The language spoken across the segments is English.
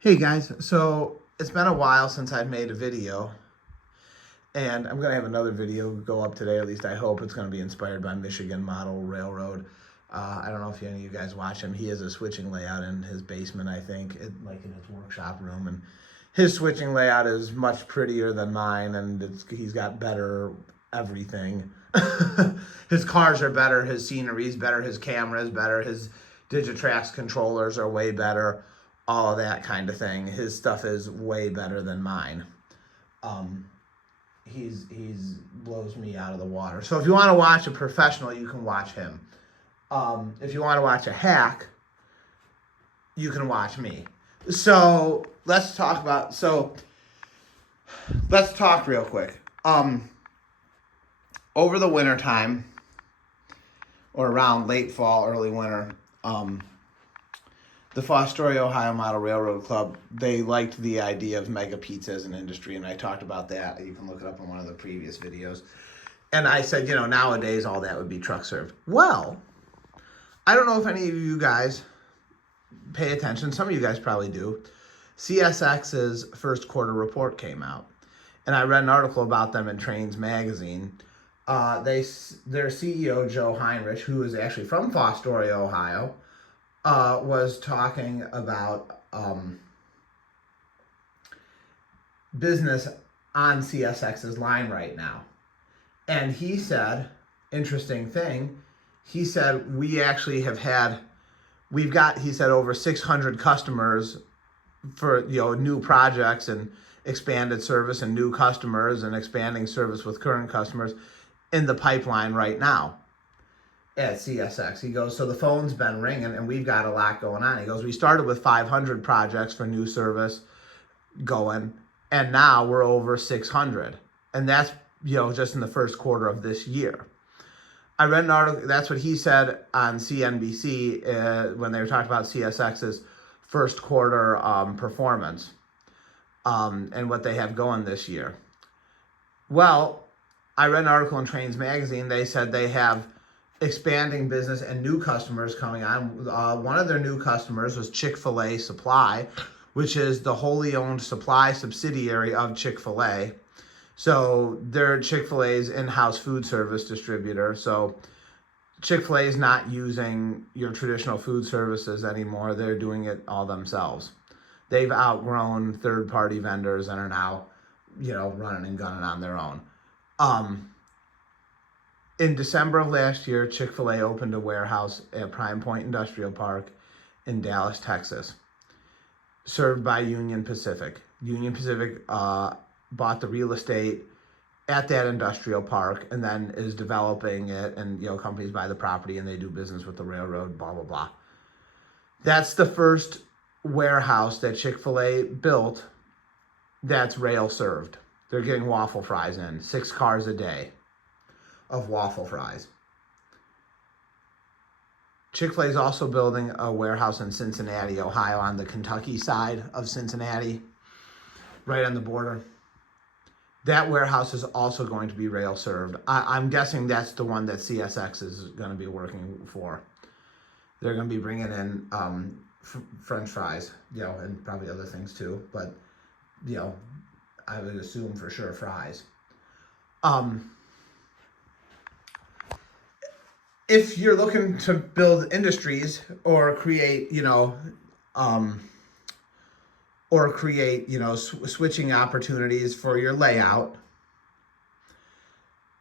Hey guys, so it's been a while since I've made a video, and I'm going to have another video go up today. At least I hope it's going to be inspired by Michigan Model Railroad. I don't know if any of you guys watch him. He has a switching layout in his basement, I think, like in his workshop room, and his switching layout is much prettier than mine, and he's got better everything. His cars are better, his scenery is better, his camera is better, his Digitrax controllers are way better, all of that kind of thing. His stuff is way better than mine. Um, he's blows me out of the water. So if you want to watch a professional, you can watch him. If you want to watch a hack, you can watch me. So let's talk about. So let's talk real quick. Over the winter time, or around late fall, early winter, the Fostoria, Ohio Model Railroad Club, they liked the idea of mega pizza as an industry, and I talked about that. You can look it up in one of the previous videos. And I said, nowadays all that would be truck served. Well, I don't know if any of you guys pay attention. Some of you guys probably do. CSX's first quarter report came out, and I read an article about them in Trains Magazine. Their CEO, Joe Heinrich, who is actually from Fostoria, Ohio, was talking about business on CSX's line right now. And he said, interesting thing, he said, we actually we've got, he said, over 600 customers for, new projects and expanded service and new customers and expanding service with current customers in the pipeline right now at CSX. He goes, so the phone's been ringing and we've got a lot going on. He goes, we started with 500 projects for new service going, and now we're over 600. And that's, just in the first quarter of this year. I read an article, that's what he said on CNBC when they were talking about CSX's first quarter performance and what they have going this year. Well, I read an article in Trains Magazine. They said they have expanding business and new customers coming on. One of their new customers was Chick-fil-A Supply, which is the wholly owned supply subsidiary of Chick-fil-A. So they're Chick-fil-A's in-house food service distributor. So Chick-fil-A is not using your traditional food services anymore. They're doing it all themselves. They've outgrown third-party vendors and are now, running and gunning on their own. In December of last year, Chick-fil-A opened a warehouse at Prime Point Industrial Park in Dallas, Texas, served by Union Pacific. Union Pacific bought the real estate at that industrial park and then is developing it, and companies buy the property and they do business with the railroad, blah, blah, blah. That's the first warehouse that Chick-fil-A built that's rail served. They're getting waffle fries in, 6 cars a day of waffle fries. Chick-fil-A is also building a warehouse in Cincinnati, Ohio, on the Kentucky side of Cincinnati, right on the border. That warehouse is also going to be rail served. I'm guessing that's the one that CSX is going to be working for. They're going to be bringing in French fries, and probably other things too. But, I would assume for sure fries. If you're looking to build industries or create, switching opportunities for your layout,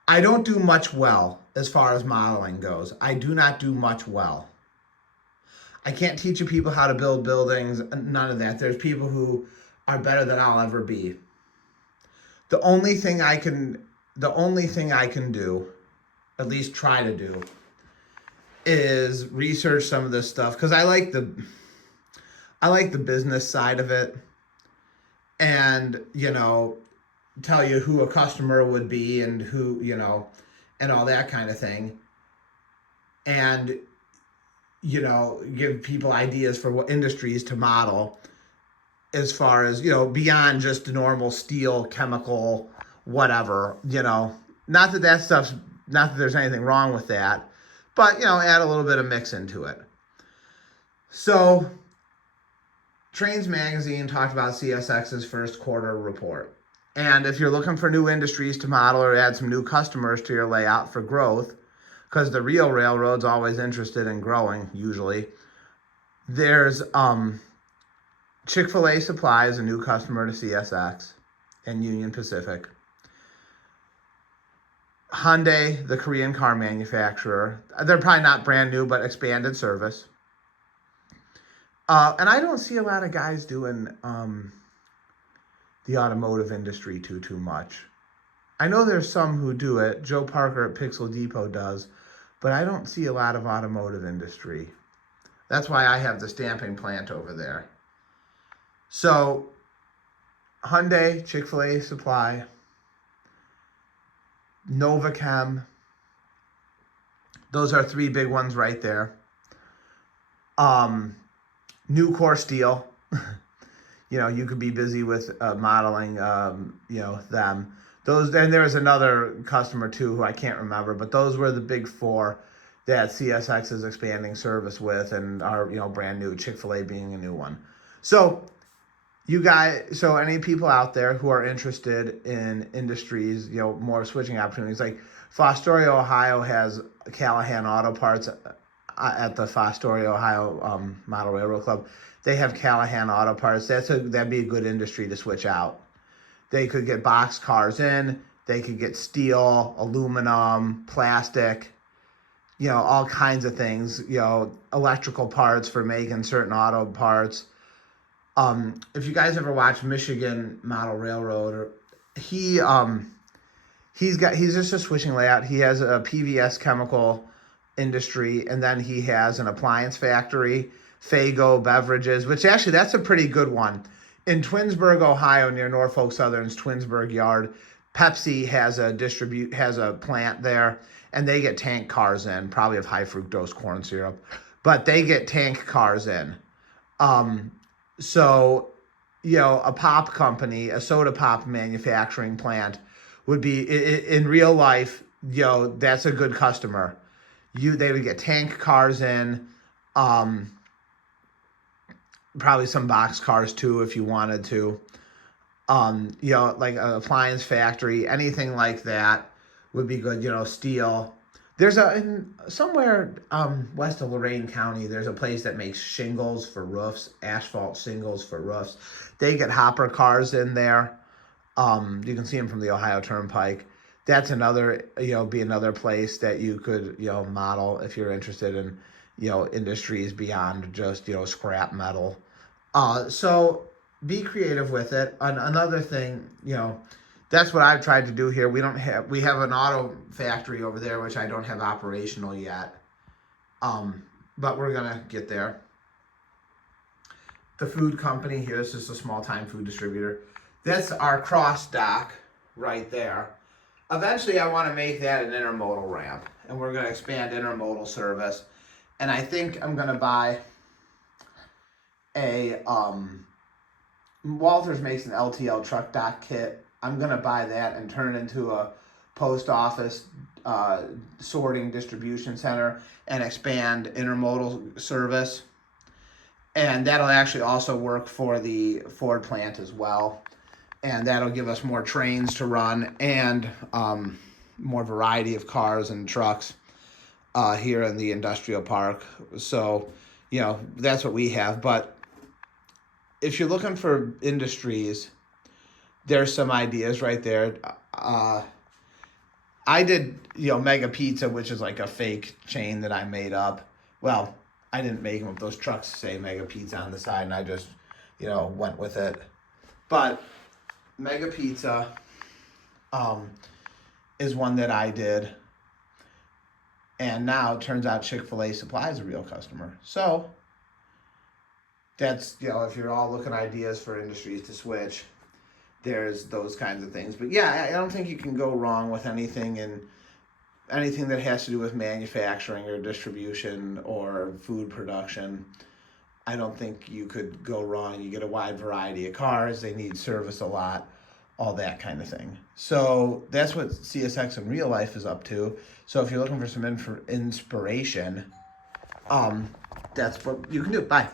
I don't do much well as far as modeling goes. I do not do much well. I can't teach you people how to build buildings, none of that. There's people who are better than I'll ever be. The only thing I can do, at least try to do, is research some of this stuff, because I like the business side of it, and tell you who a customer would be and who, and all that kind of thing, and give people ideas for what industries to model as far as beyond just the normal steel, chemical, whatever. Not that there's anything wrong with that, but add a little bit of mix into it. So Trains Magazine talked about CSX's first quarter report. And if you're looking for new industries to model or add some new customers to your layout for growth, because the real railroad's always interested in growing, usually, there's Chick-fil-A Supply is a new customer to CSX and Union Pacific. Hyundai, the Korean car manufacturer, they're probably not brand new, but expanded service. And I don't see a lot of guys doing the automotive industry too much. I know there's some who do it. Joe Parker at Pixel Depot does, but I don't see a lot of automotive industry. That's why I have the stamping plant over there. So, Hyundai, Chick-fil-A Supply, Novachem, those are three big ones right there. Nucor Steel, you could be busy with modeling, them. Those, and there was another customer too who I can't remember, but those were the big four that CSX is expanding service with and are, brand new, Chick-fil-A being a new one. So any people out there who are interested in industries, more switching opportunities, like Fostoria, Ohio has Callahan Auto Parts at the Fostoria, Ohio Model Railroad Club. They have Callahan Auto Parts. That'd be a good industry to switch out. They could get box cars in. They could get steel, aluminum, plastic, all kinds of things, electrical parts for making certain auto parts. If you guys ever watch Michigan Model Railroad, he's just a switching layout. He has a PVS chemical industry, and then he has an appliance factory, Fago Beverages, which actually that's a pretty good one. In Twinsburg, Ohio, near Norfolk Southern's Twinsburg Yard, Pepsi has a plant there, and they get tank cars in, probably of high fructose corn syrup, but they get tank cars in. So, a pop company, a soda pop manufacturing plant would be, in real life, that's a good customer. They would get tank cars in, probably some box cars too if you wanted to. Like an appliance factory, anything like that would be good. Steel. There's somewhere west of Lorain County, there's a place that makes shingles for roofs, asphalt shingles for roofs. They get hopper cars in there. You can see them from the Ohio Turnpike. That's another, be another place that you could, model if you're interested in, industries beyond just, scrap metal. So be creative with it. Another thing, that's what I've tried to do here. We have an auto factory over there, which I don't have operational yet. But we're gonna get there. The food company here, this is a small time food distributor. That's our cross dock right there. Eventually I want to make that an intermodal ramp, and we're gonna expand intermodal service. And I think I'm gonna buy a Walters makes an LTL truck dock kit. I'm gonna buy that and turn it into a post office sorting distribution center and expand intermodal service. And that'll actually also work for the Ford plant as well. And that'll give us more trains to run and more variety of cars and trucks here in the industrial park. So, that's what we have. But if you're looking for industries, there's some ideas right there. I did, Mega Pizza, which is like a fake chain that I made up. Well, I didn't make them. Those trucks say Mega Pizza on the side, and I just, went with it. But Mega Pizza is one that I did. And now it turns out Chick-fil-A Supply is a real customer. So that's, if you're all looking at ideas for industries to switch, there's those kinds of things. But yeah, I don't think you can go wrong with anything that has to do with manufacturing or distribution or food production. I don't think you could go wrong. You get a wide variety of cars. They need service a lot, all that kind of thing. So that's what CSX in real life is up to. So if you're looking for some inspiration, that's what you can do. Bye.